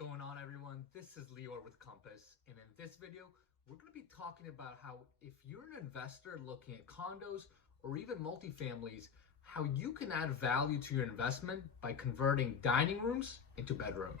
going on, everyone? This is Lior with Compass, and in this video we're going to be talking about how if you're an investor looking at condos or even multifamilies, how you can add value to your investment by converting dining rooms into bedrooms.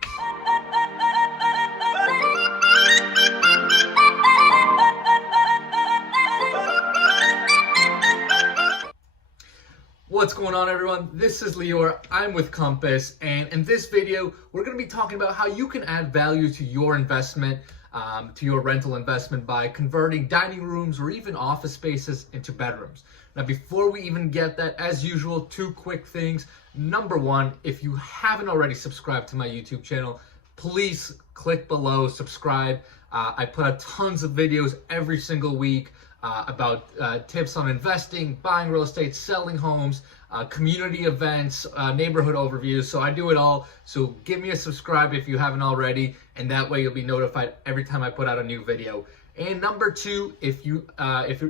What's going on, everyone? This is Lior. I'm with Compass, and in this video we're going to be talking about how you can add value to your investment, to your rental investment, by converting dining rooms or even office spaces into bedrooms. Now, before we even get that, as usual, two quick things. Number one, if you haven't already subscribed to my YouTube channel, please click below, subscribe. I put out tons of videos every single week about tips on investing, buying real estate, selling homes, community events, neighborhood overviews. So I do it all. So give me a subscribe if you haven't already, and that way you'll be notified every time I put out a new video. And number two, if you're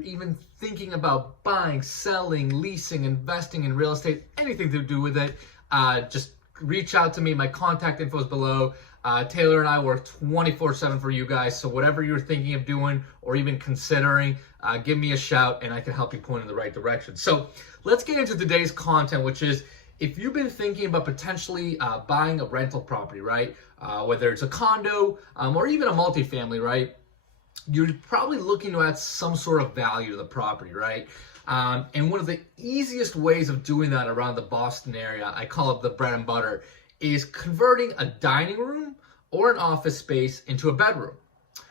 even thinking about buying, selling, leasing, investing in real estate, anything to do with it, just reach out to me. My contact info is below. Taylor and I work 24/7 for you guys. So whatever you're thinking of doing or even considering, give me a shout and I can help you point in the right direction. So let's get into today's content, which is if you've been thinking about potentially buying a rental property, right? Whether it's a condo or even a multifamily, right? You're probably looking to add some sort of value to the property, right? And one of the easiest ways of doing that around the Boston area, I call it the bread and butter, is converting a dining room or an office space into a bedroom,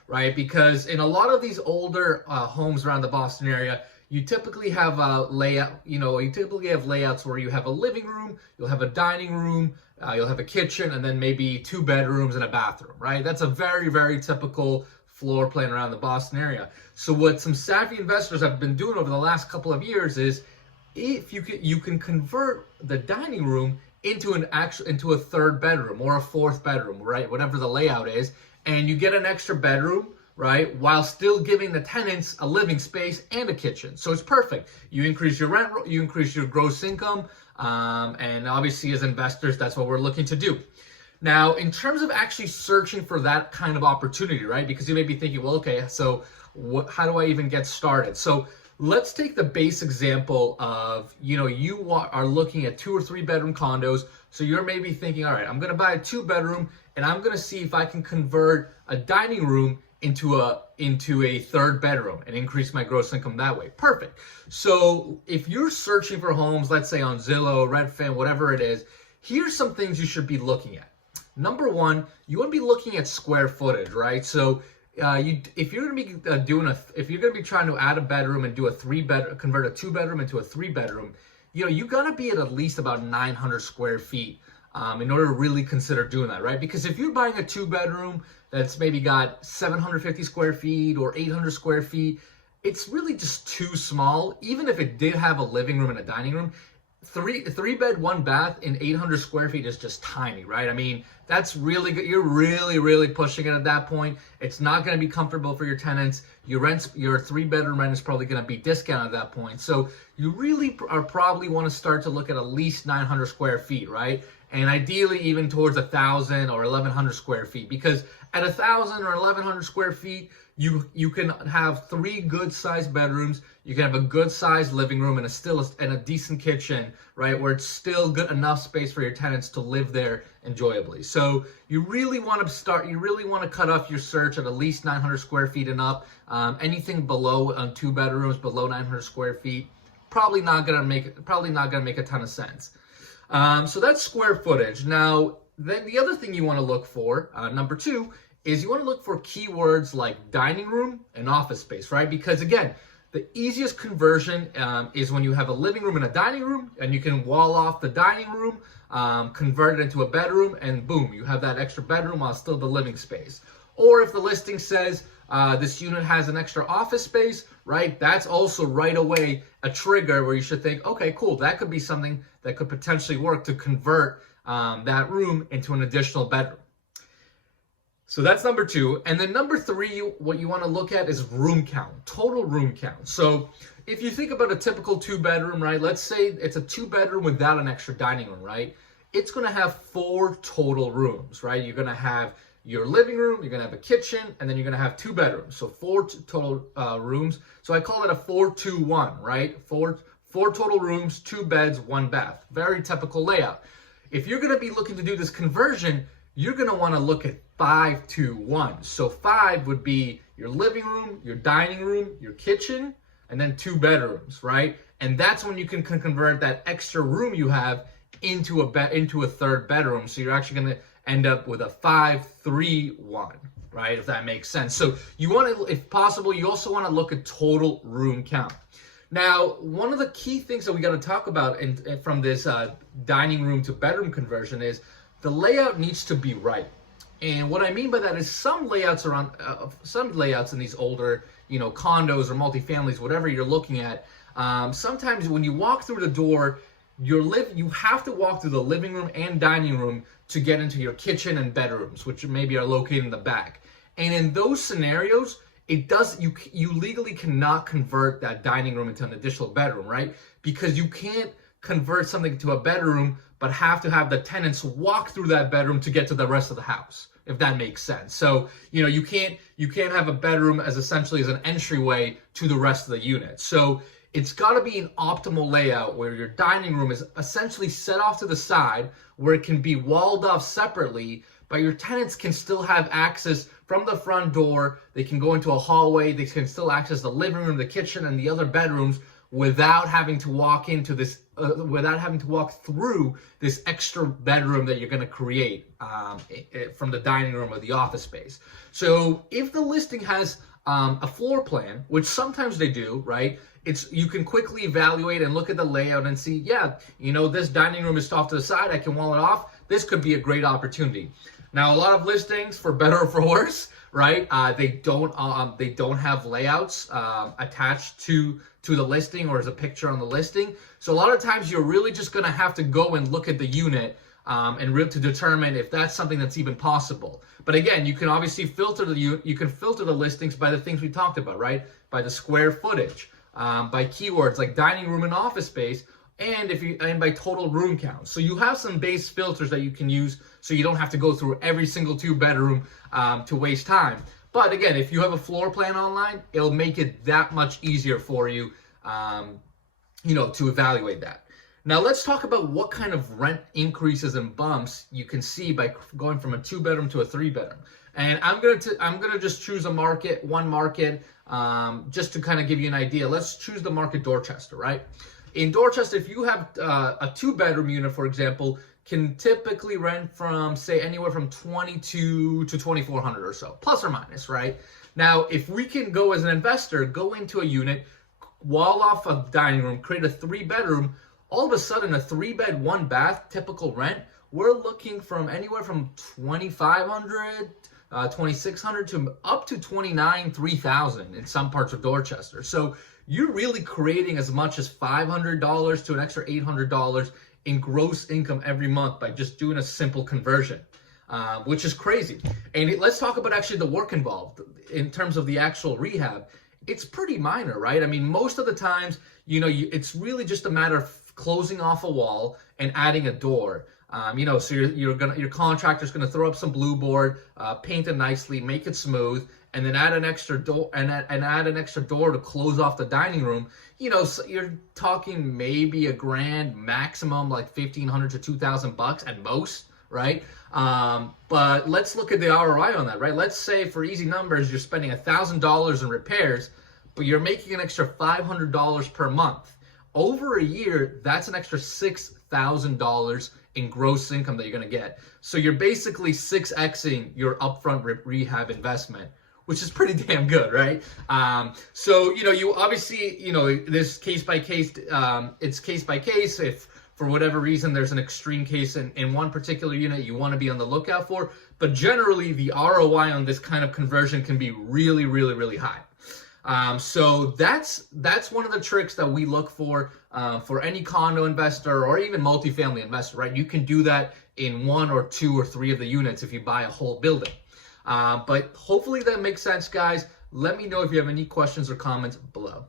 right? Because in a lot of these older homes around the Boston area, you typically have a layout, you typically have layouts where you have a living room, you'll have a dining room, you'll have a kitchen, and then maybe 2 bedrooms and a bathroom, right? That's a very, very typical floor plan around the Boston area. So what some savvy investors have been doing over the last couple of years is, if you can convert the dining room into a third bedroom or a fourth bedroom, right? Whatever the layout is, and you get an extra bedroom, right? While still giving the tenants a living space and a kitchen. So it's perfect. You increase your rent, you increase your gross income, and obviously as investors, that's what we're looking to do. Now, in terms of actually searching for that kind of opportunity, right? Because you may be thinking, well, okay, so how do I even get started? So let's take the base example of, you are looking at 2 or 3 bedroom condos. So you're maybe thinking, all right, I'm going to buy a 2-bedroom and I'm going to see if I can convert a dining room into a third bedroom and increase my gross income that way. Perfect. So if you're searching for homes, let's say on Zillow, Redfin, whatever it is, here's some things you should be looking at. Number one, you want to be looking at square footage, right? So if you're going to be trying to add a bedroom and convert a 2-bedroom into a 3-bedroom, you got to be at least about 900 square feet in order to really consider doing that, right? Because if you're buying a 2-bedroom that's maybe got 750 square feet or 800 square feet, it's really just too small. Even if it did have a living room and a dining room, three bed, 1 bath in 800 square feet is just tiny, right? I mean, that's really good. You're really pushing it at that point. It's not going to be comfortable for your tenants. Your 3-bedroom rent is probably going to be discounted at that point. So you really probably want to start to look at least 900 square feet, right? And ideally even towards 1,000 or 1,100 square feet, because at 1,000 or 1,100 square feet, you can have 3 good-sized bedrooms. You can have a good-sized living room and a decent kitchen, right? Where it's still good enough space for your tenants to live there enjoyably. So you really want to cut off your search at least 900 square feet and up. Anything below 2 bedrooms, below 900 square feet, probably not gonna make a ton of sense. So that's square footage. Now, then the other thing you want to look for, number 2, is you want to look for keywords like dining room and office space, right? Because again, the easiest conversion is when you have a living room and a dining room, and you can wall off the dining room, convert it into a bedroom, and boom, you have that extra bedroom while still the living space. Or if the listing says this unit has an extra office space, right? That's also right away a trigger where you should think, okay, cool, that could be something that could potentially work to convert that room into an additional bedroom. So that's number 2. And then number 3, what you want to look at is room count, total room count. So if you think about a typical 2-bedroom, right? Let's say it's a 2-bedroom without an extra dining room, right? it's going to have 4 total rooms, right? You're going to have your living room, you're going to have a kitchen, and then you're going to have 2 bedrooms. So 4 total rooms. So I call it a 4-2-1, right? Four total rooms, 2 beds, 1 bath. Very typical layout. If you're going to be looking to do this conversion, you're going to want to look at 5-2-1. So 5 would be your living room, your dining room, your kitchen, and then 2 bedrooms, right? And that's when you can convert that extra room you have into a 3rd bedroom. So you're actually going to end up with a 5-3-1, right? If that makes sense. So you want to, if possible, you also want to look at total room count. Now, one of the key things that we got to talk about from this dining room to bedroom conversion is the layout needs to be right. And what I mean by that is some layouts in these older, condos or multifamilies, whatever you're looking at, sometimes when you walk through the door, you have to walk through the living room and dining room to get into your kitchen and bedrooms, which maybe are located in the back. And in those scenarios, you legally cannot convert that dining room into an additional bedroom, right? Because you can't convert something to a bedroom, but have to have the tenants walk through that bedroom to get to the rest of the house, if that makes sense. So, you can't have a bedroom as essentially as an entryway to the rest of the unit. So it's got to be an optimal layout where your dining room is essentially set off to the side, where it can be walled off separately, but your tenants can still have access from the front door. They can go into a hallway. They can still access the living room, the kitchen, and the other bedrooms without having to walk into this, without having to walk through this extra bedroom that you're going to create from the dining room or the office space. So if the listing has a floor plan, which sometimes they do, right? You can quickly evaluate and look at the layout and see, this dining room is off to the side. I can wall it off. This could be a great opportunity. Now, a lot of listings, for better or for worse, right? They don't have layouts attached to the listing or as a picture on the listing. So a lot of times you're really just going to have to go and look at the unit to determine if that's something that's even possible. But again, you can obviously filter the listings by the things we talked about, right? By the square footage, by keywords like dining room and office space, and by total room count. So you have some base filters that you can use, so you don't have to go through every single 2-bedroom to waste time. But again, if you have a floor plan online, it'll make it that much easier for you, to evaluate that. Now let's talk about what kind of rent increases and bumps you can see by going from a 2-bedroom to a 3-bedroom. And I'm gonna just choose one market, just to kind of give you an idea. Let's choose the market Dorchester, right? In Dorchester, if you have a 2-bedroom unit, for example, can typically rent from, say, anywhere from $2,200 to $2,400 or so, plus or minus, right? Now, if we can go as an investor, go into a unit, wall off a dining room, create a 3-bedroom, all of a sudden a 3-bed, 1-bath typical rent, we're looking from anywhere from $2,500, $2,600 to up to $29,000, $3,000 in some parts of Dorchester. So you're really creating as much as $500 to an extra $800 in gross income every month by just doing a simple conversion, which is crazy. And let's talk about actually the work involved in terms of the actual rehab. It's pretty minor, right? I mean, most of the times, it's really just a matter of closing off a wall and adding a door. So your contractor's gonna throw up some blue board, paint it nicely, make it smooth, and then add an extra door and add an extra door to close off the dining room. So you're talking maybe $1,000, maximum like $1,500 to $2,000 at most, right? But let's look at the ROI on that, right? Let's say for easy numbers, you're spending $1,000 in repairs, but you're making an extra $500 per month. Over a year, that's an extra $6,000 in gross income that you're going to get. So you're basically 6xing your upfront rehab investment, which is pretty damn good, right? So, you obviously, this case by case, it's case by case. If for whatever reason there's an extreme case in one particular unit you want to be on the lookout for, but generally the ROI on this kind of conversion can be really, really, really high. So that's one of the tricks that we look for any condo investor or even multifamily investor, right? You can do that in 1 or 2 or 3 of the units if you buy a whole building. But hopefully that makes sense, guys. Let me know if you have any questions or comments below.